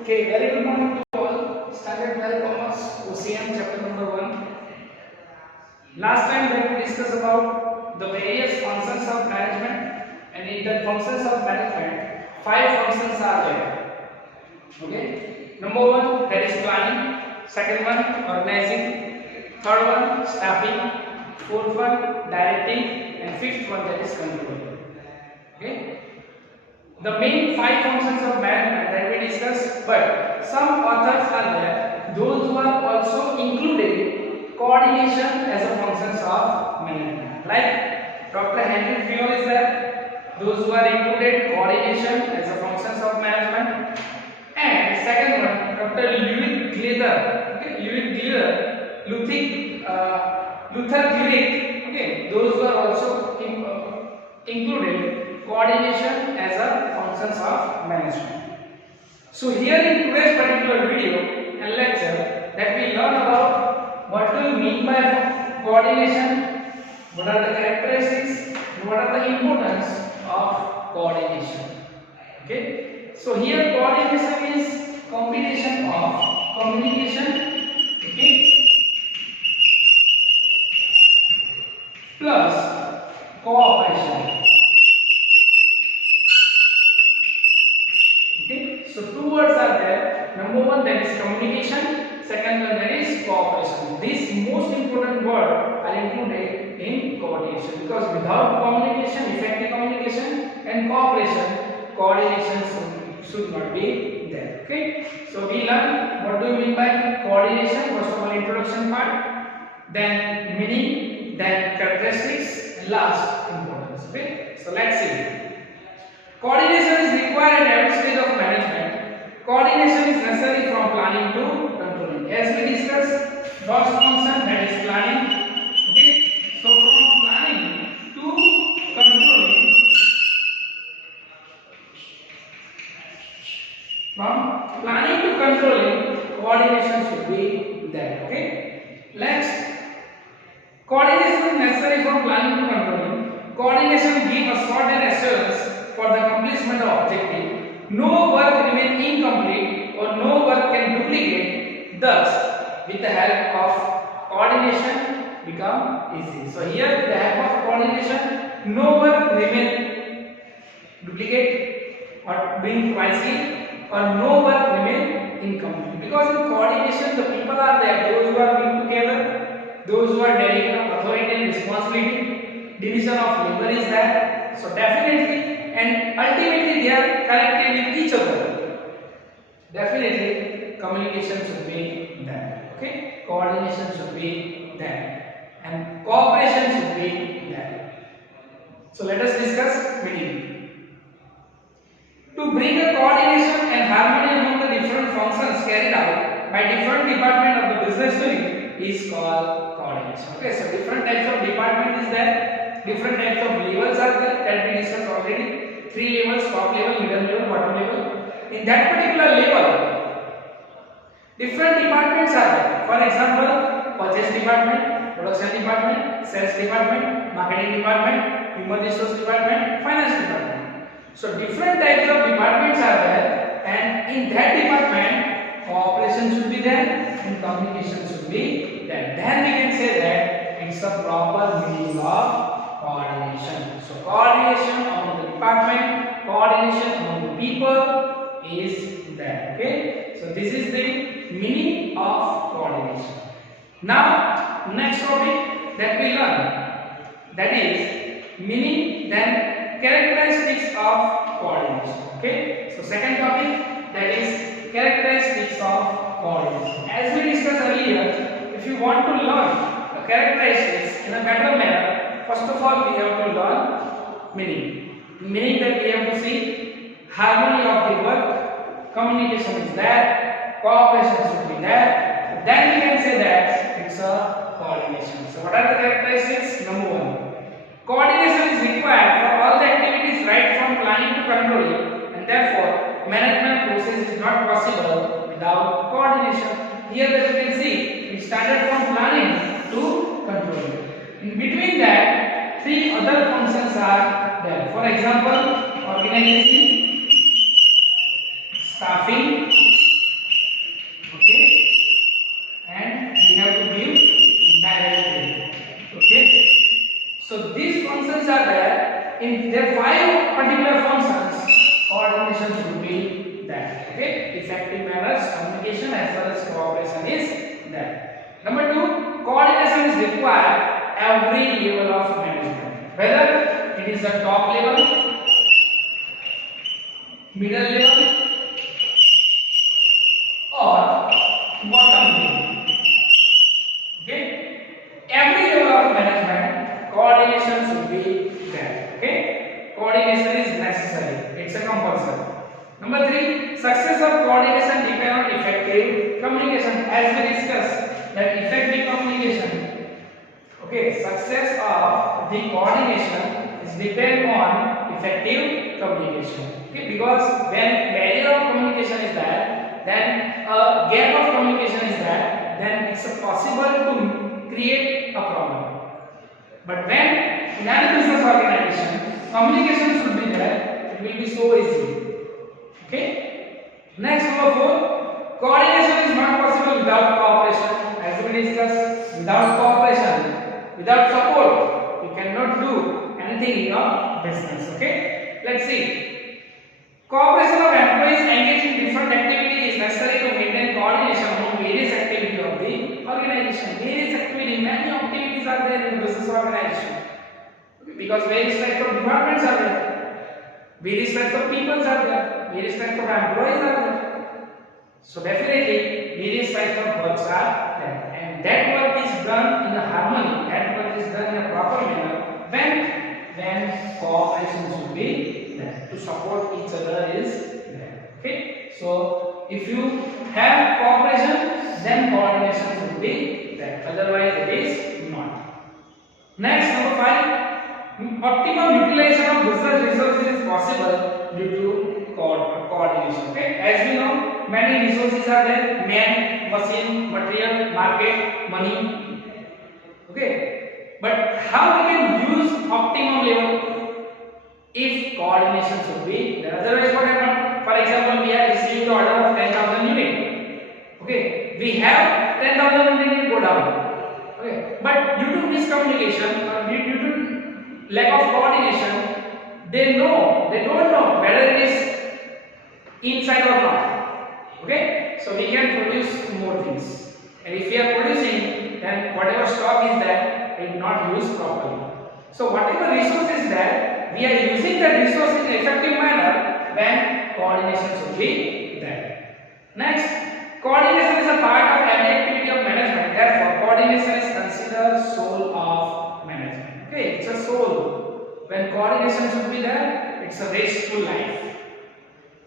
Okay, very good morning to all. Standard 12 Commerce OCM chapter number 1. Last time when we discussed about the various functions of management, and in the functions of management, 5 functions are there. Okay. Number 1, that is planning. Second one, organizing. Third one, staffing. Fourth one, directing, and fifth one, that is controlling. Okay. The main 5 functions of management that we discussed, but some authors are there, those who are also including coordination as a function of management. Like Dr. Henry Fayol is there, those who are included coordination as a function of management. And second one, Dr. Ludwig Glieder, okay, Luther Gehrig, okay, those who are also included coordination as a functions of management. So here in today's particular video and lecture that we learn about what do you mean by coordination, what are the characteristics, and what are the importance of coordination. Okay, so here coordination is combination of communication, okay, plus cooperation. So two words are there. Number one, that is communication. Second one, that is cooperation. These most important words are included in coordination, because without communication, effective communication and cooperation, coordination should not be there. Okay. So we learn what do you mean by coordination. First of all, introduction part, then meaning, then characteristics, and last importance. Okay. So let's see. Coordination is required at every stage of management. Coordination is necessary from planning to controlling. As we discussed, first function, that is planning. Okay, so from planning to controlling, coordination should be there. Okay, next, coordination is necessary from planning to controlling. Coordination gives a certain assurance for the accomplishment of objective. No work remains incomplete or no work can duplicate. Thus, with the help of coordination, become easy. So here, with the help of coordination, no work remain duplicate or doing twisely, or no work remain incomplete. Because in coordination, the people are there. Those who are being together, those who are delegating of authority and responsibility, division of labor is there. So definitely. And ultimately they are connected with each other. Definitely communication should be there. Okay, coordination should be there, and cooperation should be there. So let us discuss meaning. To bring a coordination and harmony among the different functions carried out by different departments of the business unit is called coordination. Okay, so different types of department is there. Different types of levels are there that we discussed already. 3 levels: top level, middle level, bottom level. In that particular level, different departments are there. For example, purchase department, production department, sales department, marketing department, human resource department, finance department. So different types of departments are there, and in that department, cooperation should be there and communication should be there. Then we can say that it's a proper meaning of coordination. So coordination among the department, coordination among the people is there. Okay, so this is the meaning of coordination. Now next topic that we learn, that is meaning, then characteristics of coordination. Okay, so second topic, that is characteristics of coordination. As we discussed earlier, if you want to learn the characteristics in a better manner, first of all, we have to learn meaning. Meaning that we have to see harmony of the work, communication is there, cooperation should be there. Then we can say that it's a coordination. So what are the characteristics? Number 1, coordination is required for all the activities right from planning to controlling, and therefore management process is not possible without coordination. Here as you can see, it started from planning to controlling. In between that, 3 other functions are there. For example, organization, staffing, So these functions are there. In their 5 particular functions, coordination should be there. Okay, effective manners, communication as well as cooperation is there. Number 2, coordination is required every level of management, whether it is the top level, middle level, or bottom level. Okay, every level of management, coordination should be there. Okay, coordination is necessary. It's a compulsory. Number 3, success of coordination depends on effective communication, as we discussed that effective communication. Okay, success of the coordination is depend on effective communication. Okay, because when barrier of communication is there, then a gap of communication is there, then it's possible to create a problem. But when in any business organization, communication should be there, it will be so easy. Okay. Next, number 4, coordination is not possible without cooperation. As we discussed, without cooperation, without support, you cannot do anything in your business. Okay. Let's see. Cooperation of employees engaged in different activities is necessary to maintain coordination among various activities of the organization. Various activities, many activities are there in the business organization. Okay. Because various types of departments are there. Various types of people are there, various types of employees are there. So definitely various types of works are there, and that work is done in a harmony, that work is done in a proper manner when cooperation should be there, to support each other is there. Okay, so if you have cooperation, then coordination should be there, otherwise it is not. Next, number 5, optimum utilization of business resources is possible due to coordination. Okay, as we know, many resources are there: man, machine, material, market, money. Okay, but how we can use optimum level if coordination should be there? Otherwise, what happens? For example, we have received the order of 10,000 units. Okay, we have 10,000 units go down. Okay, but due to miscommunication or due to lack of coordination, they don't know whether it is inside or not. Okay, so we can produce more things, and if we are producing, then whatever stock is there, it is not used properly. So whatever resource is there, we are using that resource in an effective manner when coordination should be there. Next, coordination is a part of every activity of management. Therefore, coordination is considered soul of management. Okay, it's a soul. When coordination should be there, it's a restful life.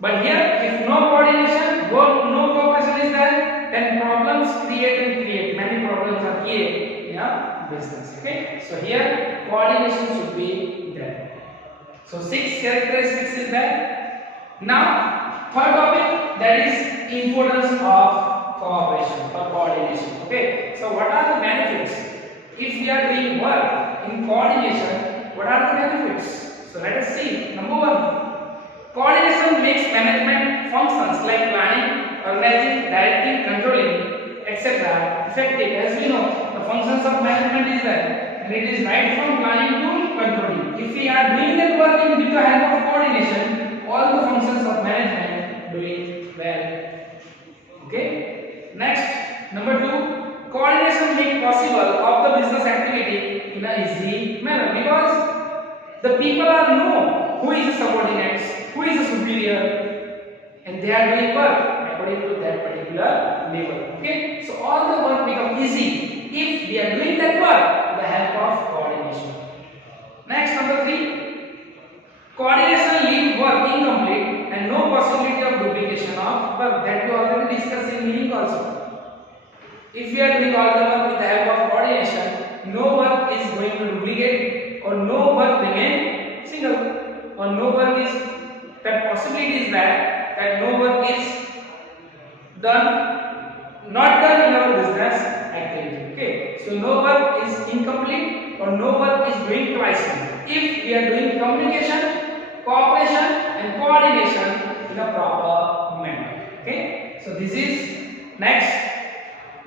But here, if no coordination, no cooperation is there, then problems create. Many problems are created in a business. Okay, so here coordination should be there. So 6 characteristics is there. Now, third topic, that is importance of cooperation or coordination. Okay, so what are the benefits if we are doing work in coordination? What are the benefits? So let us see. Number 1, coordination makes management functions like planning, organizing, directing, controlling, etc. effective. As we know, the functions of management is there, and it is right from planning to controlling. If we are doing that work with the help of coordination, all the functions of management doing well. Okay. Next, number 2, coordination makes possible of the business activity in a easy manner, because the people are know who is the subordinates, who is the superior, and they are doing work according to that particular level. Okay, so all the work become easy if we are doing that work with the help of coordination. Next, number 3, coordination leaves work incomplete and no possibility of duplication of work. That we already discussed in meeting also. If we are doing all the work with the help of coordination, no work is going to duplicate, or no work remain single, or no work is, that possibility is that no work is not done in our business activity. Okay, so no work is incomplete or no work is doing twice if we are doing communication, cooperation and coordination in a proper manner. Okay, so this is next.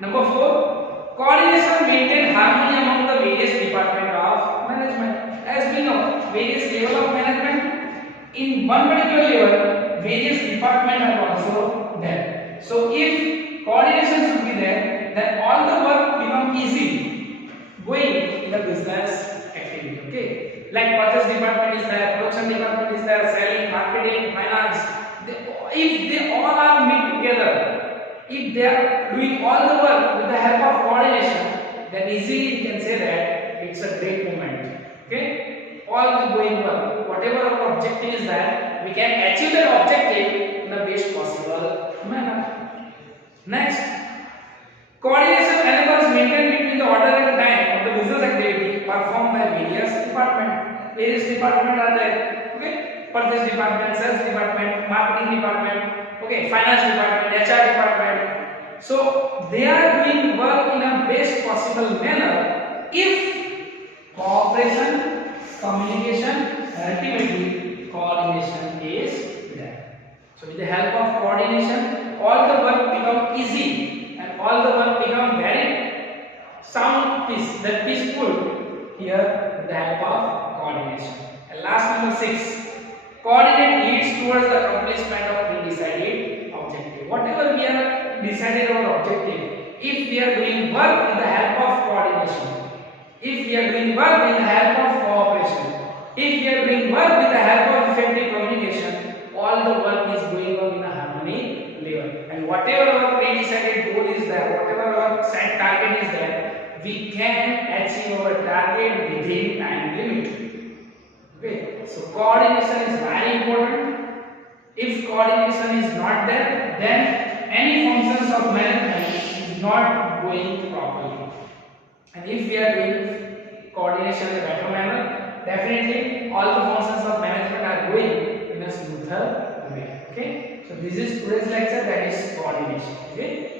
Number 4, coordination maintain harmony among the various departments of management. various level of management. In one particular level, various departments are also there. So if coordination should be there, then all the work become easy going in the business activity. Okay, like purchase department is there, production department is there, selling, marketing, finance. If they all are meet together, if they are doing all the work with the help of coordination, then easily you can say that it's a great movement. Okay, all the going work, whatever our objective is that we can achieve that objective in the best possible manner. Next, coordination enables maintain between the order and time of the business activity performed by various departments. Various departments are there. Okay, purchase department, sales department, marketing department, okay, finance department, HR department. So they are doing work in a best possible manner if cooperation, communication, and ultimately coordination is there. So with the help of coordination, all the work become easy and all the work become very sound peace, that peaceful here with the help of coordination. And last, number 6, coordinate leads towards the accomplishment of pre-decided objective. Whatever we are decided our objective, if we are doing work with the help of coordination, if we are doing work with the help of cooperation, if we are doing work with the help of effective communication, all the work is going on in a harmony level. And whatever our pre-decided goal is there, whatever our set target is there, we can achieve our target within time limit. Okay, so coordination is very important. If coordination is not there, then any functions of management is not going properly. And if we are doing coordination in a better manner, definitely all the functions of management are going in a smoother way. Okay, so this is today's lecture, that is coordination. Okay.